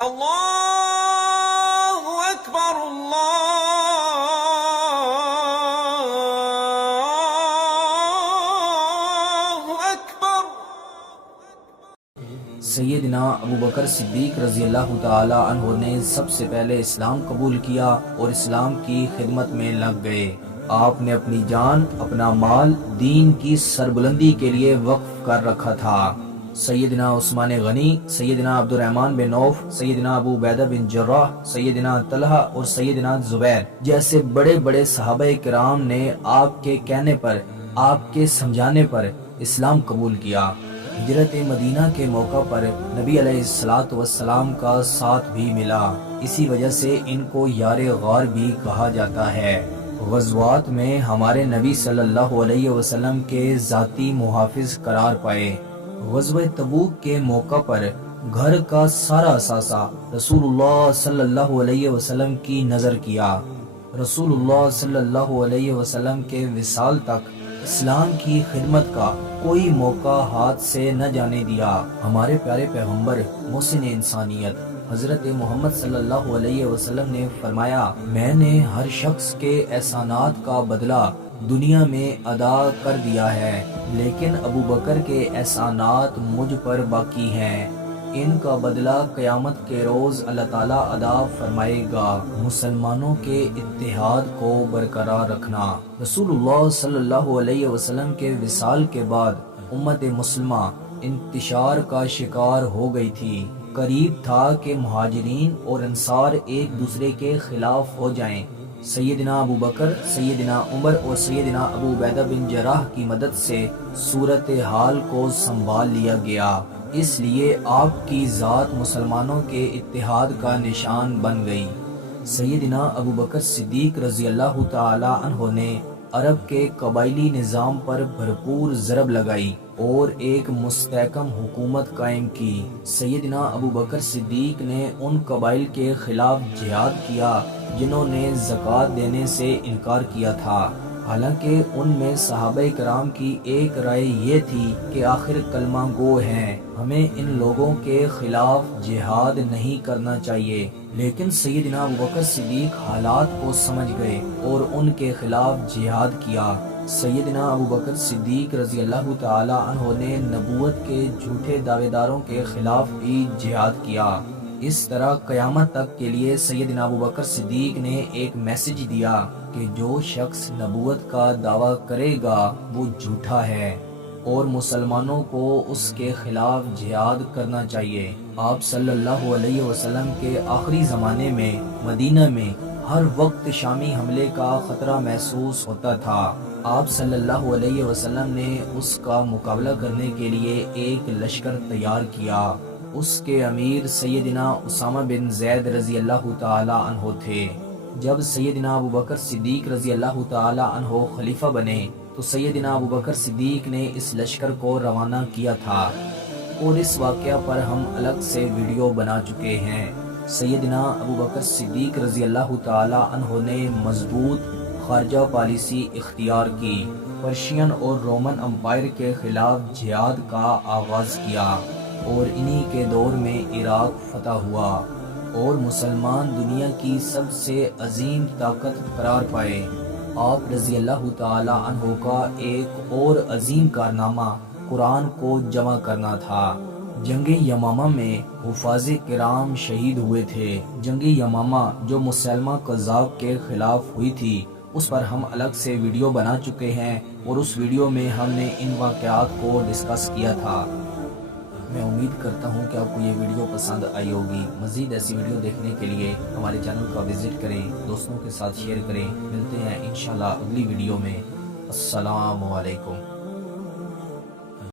اللہ اکبر اللہ اکبر۔ سیدنا ابوبکر صدیق رضی اللہ تعالی عنہ نے سب سے پہلے اسلام قبول کیا اور اسلام کی خدمت میں لگ گئے۔ آپ نے اپنی جان، اپنا مال دین کی سربلندی کے لیے وقف کر رکھا تھا۔ سیدنا عثمان غنی، سیدنا عبد الرحمن بن عوف، سیدنا ابو عبیدہ بن جراح، سیدنا طلحہ اور سیدنا زبیر جیسے بڑے بڑے صحابہ کرام نے آپ کے کہنے پر، آپ کے سمجھانے پر اسلام قبول کیا۔ ہجرت مدینہ کے موقع پر نبی علیہ الصلوۃ والسلام کا ساتھ بھی ملا، اسی وجہ سے ان کو یار غار بھی کہا جاتا ہے۔ غزوات میں ہمارے نبی صلی اللہ علیہ وسلم کے ذاتی محافظ قرار پائے۔ غزوہ تبوک کے موقع پر گھر کا سارا اثاثہ رسول اللہ صلی اللہ علیہ وسلم کی نظر کیا۔ رسول اللہ صلی اللہ علیہ وسلم کے وصال تک اسلام کی خدمت کا کوئی موقع ہاتھ سے نہ جانے دیا۔ ہمارے پیارے پیغمبر محسن انسانیت حضرت محمد صلی اللہ علیہ وسلم نے فرمایا، میں نے ہر شخص کے احسانات کا بدلہ دنیا میں ادا کر دیا ہے، لیکن ابوبکر کے احسانات مجھ پر باقی ہیں، ان کا بدلہ قیامت کے روز اللہ تعالیٰ ادا فرمائے گا۔ مسلمانوں کے اتحاد کو برقرار رکھنا۔ رسول اللہ صلی اللہ علیہ وسلم کے وصال کے بعد امت مسلمہ انتشار کا شکار ہو گئی تھی۔ قریب تھا کہ مہاجرین اور انصار ایک دوسرے کے خلاف ہو جائیں۔ سیدنا ابوبکر، سیدنا عمر اور سیدنا ابو عبیدہ بن جراح کی مدد سے صورتحال کو سنبھال لیا گیا، اس لیے آپ کی ذات مسلمانوں کے اتحاد کا نشان بن گئی۔ سیدنا ابوبکر صدیق رضی اللہ تعالی عنہ نے عرب کے قبائلی نظام پر بھرپور ضرب لگائی اور ایک مستحکم حکومت قائم کی۔ سیدنا ابوبکر صدیق نے ان قبائل کے خلاف جہاد کیا جنہوں نے زکوٰۃ دینے سے انکار کیا تھا، حالانکہ ان میں صحابہ کرام کی ایک رائے یہ تھی کہ آخر کلمہ گو ہیں، ہمیں ان لوگوں کے خلاف جہاد نہیں کرنا چاہیے، لیکن سیدنا ابوبکر صدیق حالات کو سمجھ گئے اور ان کے خلاف جہاد کیا۔ سیدنا ابوبکر صدیق رضی اللہ تعالی عنہ نے نبوت کے جھوٹے دعوے داروں کے خلاف بھی جہاد کیا۔ اس طرح قیامت تک کے لیے سیدنا ابوبکر صدیق نے ایک میسج دیا کہ جو شخص نبوت کا دعویٰ کرے گا وہ جھوٹا ہے اور مسلمانوں کو اس کے خلاف جہاد کرنا چاہیے۔ آپ صلی اللہ علیہ وسلم کے آخری زمانے میں مدینہ میں ہر وقت شامی حملے کا خطرہ محسوس ہوتا تھا۔ آپ صلی اللہ علیہ وسلم نے اس کا مقابلہ کرنے کے لیے ایک لشکر تیار کیا۔ اس کے امیر سیدنا اسامہ بن زید رضی اللہ تعالی عنہ تھے۔ جب سیدنا ابوبکر صدیق رضی اللہ تعالی عنہ خلیفہ بنے تو سیدنا ابوبکر صدیق نے اس لشکر کو روانہ کیا تھا، اور اس واقعہ پر ہم الگ سے ویڈیو بنا چکے ہیں۔ سیدنا ابوبکر صدیق رضی اللہ تعالی عنہ نے مضبوط خارجہ پالیسی اختیار کی، پرشین اور رومن امپائر کے خلاف جہاد کا آغاز کیا، اور انہی کے دور میں عراق فتح ہوا اور مسلمان دنیا کی سب سے عظیم طاقت قرار پائے۔ آپ رضی اللہ تعالی عنہ کا ایک اور عظیم کارنامہ قرآن کو جمع کرنا تھا۔ جنگ یمامہ میں حفاظ کرام شہید ہوئے تھے۔ جنگ یمامہ جو مسلمہ کذاب کے خلاف ہوئی تھی، اس پر ہم الگ سے ویڈیو بنا چکے ہیں، اور اس ویڈیو میں ہم نے ان واقعات کو ڈسکس کیا تھا۔ میں امید کرتا ہوں کہ آپ کو یہ ویڈیو پسند آئی ہوگی۔ مزید ایسی ویڈیو دیکھنے کے لیے ہمارے چینل کا وزٹ کریں، دوستوں کے ساتھ شیئر کریں۔ ملتے ہیں انشاءاللہ اگلی ویڈیو میں۔ السلام علیکم۔